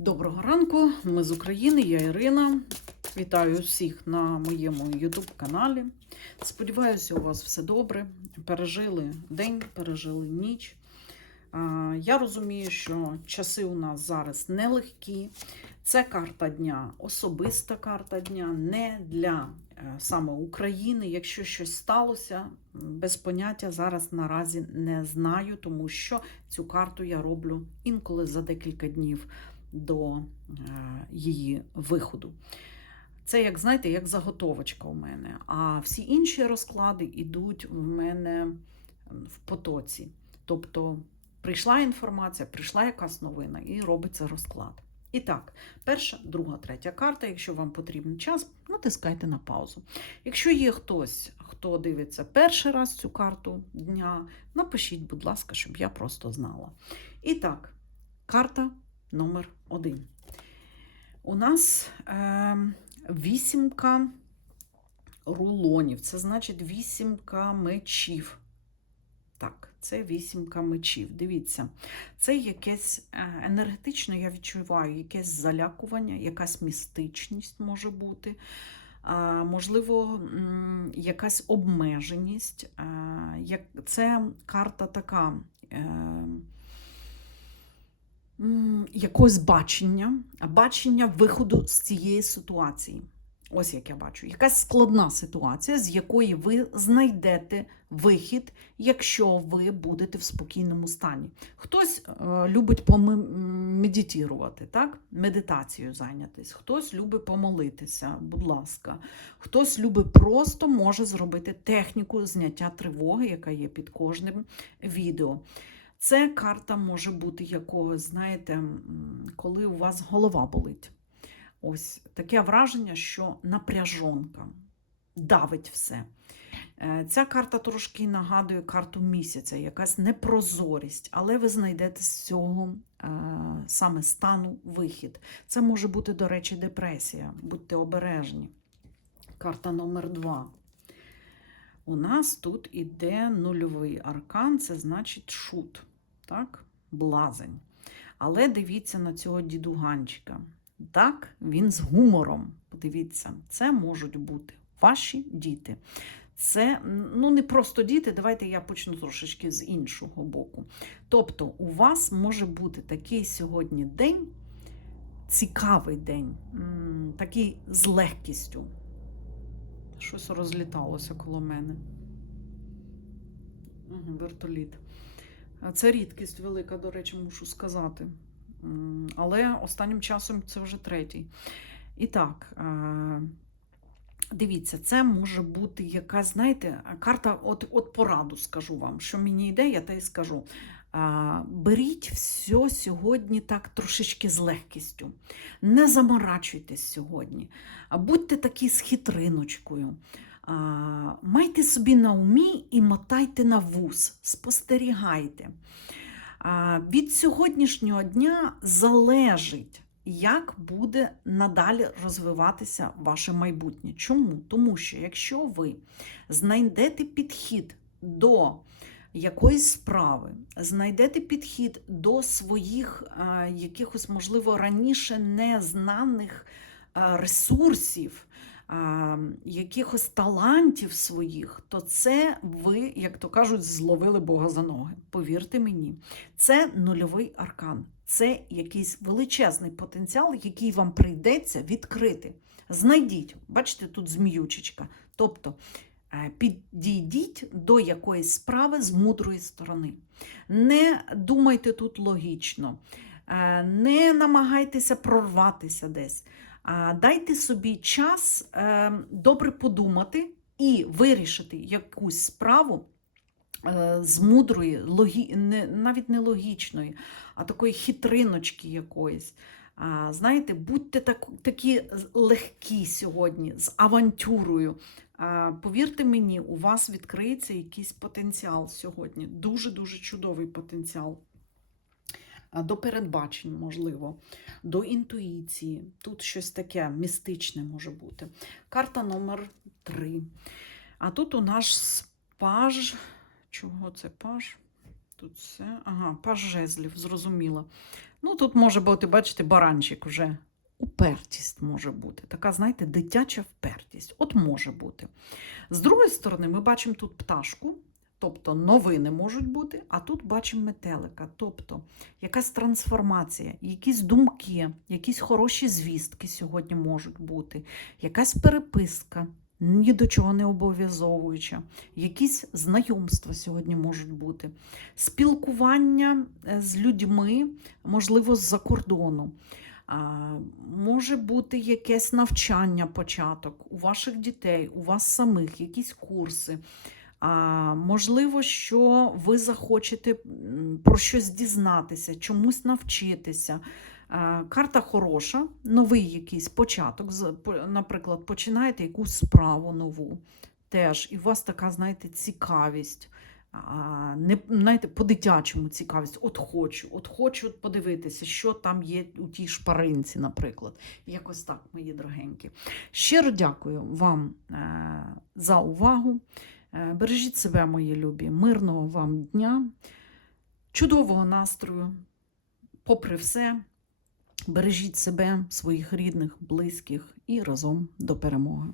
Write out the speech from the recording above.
Доброго ранку, ми з України, я Ірина. Вітаю всіх на моєму YouTube каналі. Сподіваюся, у вас все добре. Пережили день, пережили ніч. Я розумію, що часи у нас зараз нелегкі. Це карта дня, особиста карта дня, не для е, саме України. Якщо щось сталося, без поняття зараз наразі не знаю, тому що цю карту я роблю інколи за декілька днів до е, її виходу. Це, як знаєте, як заготовочка у мене. А всі інші розклади йдуть в мене в потоці. Тобто прийшла інформація, прийшла якась новина і робиться розклад. І так, перша, друга, третя карта. Якщо вам потрібен час, натискайте на паузу. Якщо є хтось, хто дивиться перший раз цю карту дня, напишіть, будь ласка, щоб я просто знала. І так, карта номер один. У нас е, вісімка рулонів. Це значить вісімка мечів. Так, це вісімка мечів. Дивіться, це якесь е, енергетично, я відчуваю, якесь залякування, якась містичність може бути. Можливо, якась обмеженість. Це карта така. Якогось бачення, бачення виходу з цієї ситуації. Ось як я бачу, якась складна ситуація, з якої ви знайдете вихід, якщо ви будете в спокійному стані. Хтось е, любить помедитувати, так? медитацією зайнятися, хтось любить помолитися, будь ласка, хтось любить просто може зробити техніку зняття тривоги, яка є під кожним відео. Це карта може бути якогось, знаєте, коли у вас голова болить. Ось таке враження, що напряжонка давить все. Е, Ця карта трошки нагадує карту місяця, якась непрозорість, але ви знайдете з цього е, саме стану вихід. Це може бути, до речі, депресія. Будьте обережні. Карта номер два. У нас тут іде нульовий аркан, це значить шут, так? блазень. Але дивіться на цього дідуганчика. Так, він з гумором. Подивіться, це можуть бути ваші діти. Це ну, не просто діти, давайте я почну трошечки з іншого боку. Тобто, у вас може бути такий сьогодні день, цікавий день, такий з легкістю. Щось розліталося коло мене. Вертоліт. Це рідкість велика, до речі, мушу сказати. Але останнім часом це вже третій. І так, е, дивіться, це може бути якась, знаєте, карта, от, от пораду скажу вам, що мені йде, я те й скажу. А, Беріть все сьогодні так трошечки з легкістю. Не заморачуйтесь сьогодні. А Будьте такі з хитриночкою. А, Майте собі на умі і мотайте на вуз, спостерігайте. А, Від сьогоднішнього дня залежить, як буде надалі розвиватися ваше майбутнє. Чому? Тому що якщо ви знайдете підхід до якоїсь справи, знайдете підхід до своїх а, якихось, можливо, раніше незнаних а, ресурсів, а, якихось талантів своїх, то це ви, як то кажуть, зловили Бога за ноги. Повірте мені, це нульовий аркан, це якийсь величезний потенціал, який вам прийдеться відкрити. Знайдіть, бачите, тут зміючечка. Тобто е, підійдіть до якоїсь справи з мудрої сторони. Не думайте тут логічно, е, не намагайтеся прорватися десь. Дайте собі час е, добре подумати і вирішити якусь справу е, з мудрої, логі... навіть не логічної, а такої хитриночки якоїсь. Знаєте, будьте так, такі легкі сьогодні, з авантюрою. Повірте мені, у вас відкриється якийсь потенціал сьогодні. Дуже-дуже чудовий потенціал. А, До передбачень, можливо, до інтуїції. Тут щось таке містичне може бути. Карта номер 3. А тут у нас паж. Чого це паж? Тут все. Ага, паж жезлів, зрозуміло. Ну, тут може бути, бачите, баранчик вже. Упертість може бути. Така, знаєте, дитяча впертість. От може бути. З другої сторони, ми бачимо тут пташку, тобто новини можуть бути, а тут бачимо метелика, тобто якась трансформація, якісь думки, якісь хороші звістки сьогодні можуть бути, якась переписка, ні до чого не обов'язовуюча, якісь знайомства сьогодні можуть бути, спілкування е, з людьми, можливо, з-за кордону. А, може бути якесь навчання, початок у ваших дітей, у вас самих, якісь курси. А, можливо, що ви захочете про щось дізнатися, чомусь навчитися. Карта хороша, новий якийсь початок. Наприклад, починаєте якусь справу нову. Теж, і у вас така, знаєте, цікавість. А, не, знаєте, по-дитячому цікавість. От хочу, от хочу подивитися, що там є у тій шпаринці, наприклад. Якось так, мої дорогенькі. Щиро дякую вам е, за увагу. Е, бережіть себе, мої любі, мирного вам дня, чудового настрою, попри все. Бережіть себе, своїх рідних, близьких і разом до перемоги.